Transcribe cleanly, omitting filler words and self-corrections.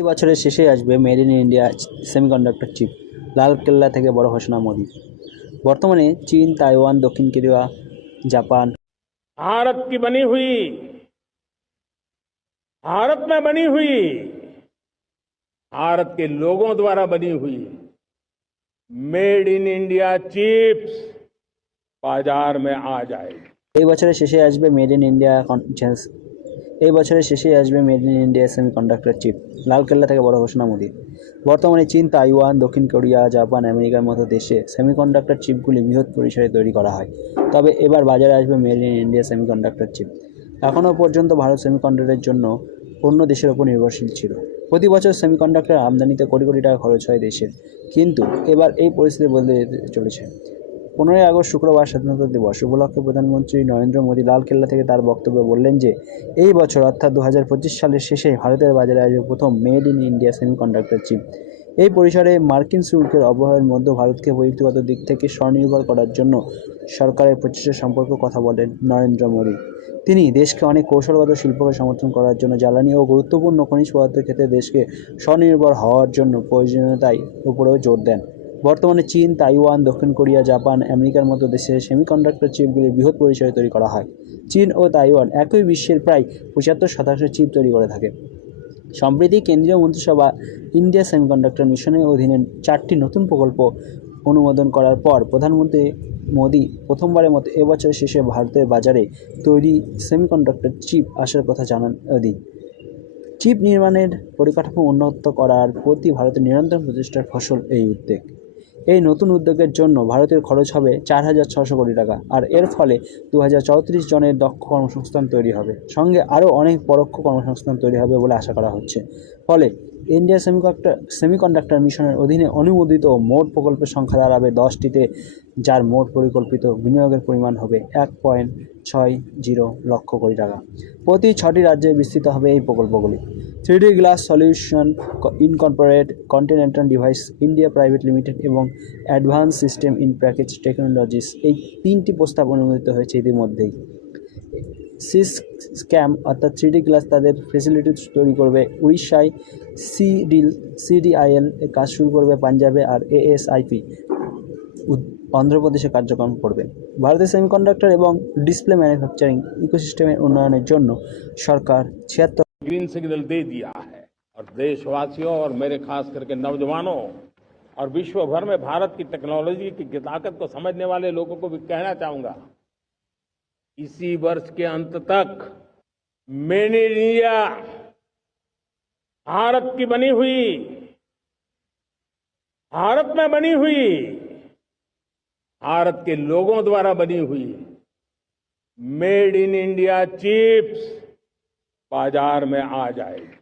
এই বছরের শেষে আসবে made in India semiconductor chip. Lal Qila থেকে বড় ঘোষণা মোদি। বর্তমানে চীন, তাইওয়ান, দক্ষিণ কোরিয়া, জাপান भारत की बनी हुई, भारत में बनी हुई, भारत के लोगों द्वारा बनी हुई मेड इन इंडिया चिप्स बाजार में आ जाएगी। এই বছরের শেষে আসবে মেড ইন ইন্ডিয়া এই বছরের শেষেই আসবে made in India semiconductor chip. Lal Qila থেকে বড় ঘোষণা মোদির। বর্তমানে চীন, তাইওয়ান, দক্ষিণ কোরিয়া, জাপান, আমেরিকার মতো দেশে সেমিকন্ডাক্টর চিপগুলি বৃহৎ পরিসরে তৈরি করা হয়। তবে এবার বাজারে আসবে made in India semiconductor chip. এখনও পর্যন্ত ভারত সেমিকন্ডাক্টরের জন্য অন্য দেশের ওপর নির্ভরশীল ছিল। প্রতি বছর সেমিকন্ডাক্টর আমদানিতে কোটি কোটি টাকা খরচ হয় দেশের, কিন্তু এবার এই পরিস্থিতি বদলে যেতে চলেছে। 15ই আগস্ট শুক্রবার স্বাধীনতা দিবস উপলক্ষে প্রধানমন্ত্রী নরেন্দ্র মোদী লালকেল্লা থেকে তার বক্তব্যে বললেন যে এই বছর অর্থাৎ 2025 সালের শেষে ভারতের বাজারে আসবে প্রথম made in India semiconductor chip. এই পরিসরে মার্কিন শুল্কের অব্যবহারের মধ্যে ভারতকে প্রযুক্তিগত দিক থেকে স্বনির্ভর করার জন্য সরকারের প্রচেষ্টা সম্পর্কে কথা বলেন নরেন্দ্র মোদী। তিনি দেশকে অনেক কৌশলগত শিল্পকে সমর্থন করার জন্য জ্বালানি ও গুরুত্বপূর্ণ খনিজ পদার্থের ক্ষেত্রে দেশকে স্বনির্ভর হওয়ার জন্য প্রয়োজনীয়তার উপরেও জোর দেন। বর্তমানে চীন, তাইওয়ান, দক্ষিণ কোরিয়া, জাপান, আমেরিকার মতো দেশে সেমিকন্ডাক্টর চিপগুলি বৃহৎ পরিসরে তৈরি করা হয়। চীন ও তাইওয়ান একই বিশ্বের প্রায় 75% চিপ তৈরি করে থাকে। সম্প্রতি কেন্দ্রীয় মন্ত্রিসভা ইন্ডিয়া সেমিকন্ডাক্টর মিশনের অধীনে 4টি নতুন প্রকল্প অনুমোদন করার পর প্রধানমন্ত্রী মোদী প্রথমবারের মতো এবছরের শেষে ভারতের বাজারে তৈরি সেমিকন্ডাক্টর চিপ আসার কথা জানান মোদী। চিপ নির্মাণের পরিকাঠামো উন্নত করার প্রতি ভারতের নিরন্তর প্রচেষ্টার ফসল এই উদ্যোগ। এই নতুন উদ্যোগের জন্য ভারতের খরচ হবে 4,600 কোটি টাকা, আর এর ফলে 2034 জনের দক্ষ কর্মসংস্থান তৈরি হবে। সঙ্গে আরও অনেক পরোক্ষ কর্মসংস্থান তৈরি হবে বলে আশা করা হচ্ছে। ফলে ইন্ডিয়া সেমিকন্ডাক্টর মিশনের অধীনে অনুমোদিত মোট প্রকল্পের সংখ্যা দাঁড়াবে 10টিতে, যার মোট পরিকল্পিত বিনিয়োগের পরিমাণ হবে 1.60 লক্ষ কোটি টাকা। প্রতি 6টি রাজ্যে বিস্তৃত হবে এই প্রকল্পগুলি। 3D glass solution incorporate, continental device India private limited এবং advance system in package technologies, এই 3টি প্রস্তাব অনুমোদিত হয়েছে ইতিমধ্যেই। সিস্ক্যাম অর্থাৎ 3D গ্লাস তাদের ফ্যাসিলিটি তৈরি করবে উড়িষ্যায়, সিডিআইএল কাজ শুরু করবে পাঞ্জাবে, আর এএসআইপি অন্ধ্রপ্রদেশে কার্যক্রম করবে। ভারতের সেমিকন্ডাক্টর এবং ডিসপ্লে ম্যানুফ্যাকচারিং ইকোসিস্টেমের উন্নয়নের জন্য সরকার 76 ग्रीन सिग्नल दे दिया है और देशवासियों और मेरे खास करके नौजवानों और विश्व भर में भारत की टेक्नोलॉजी की ताकत को समझने वाले लोगों को भी कहना चाहूंगा, इसी वर्ष के अंत तक मेड इन इंडिया, भारत की बनी हुई, भारत में बनी हुई, भारत के लोगों द्वारा बनी हुई मेड इन इंडिया चिप्स बाजार में आ जाएगी।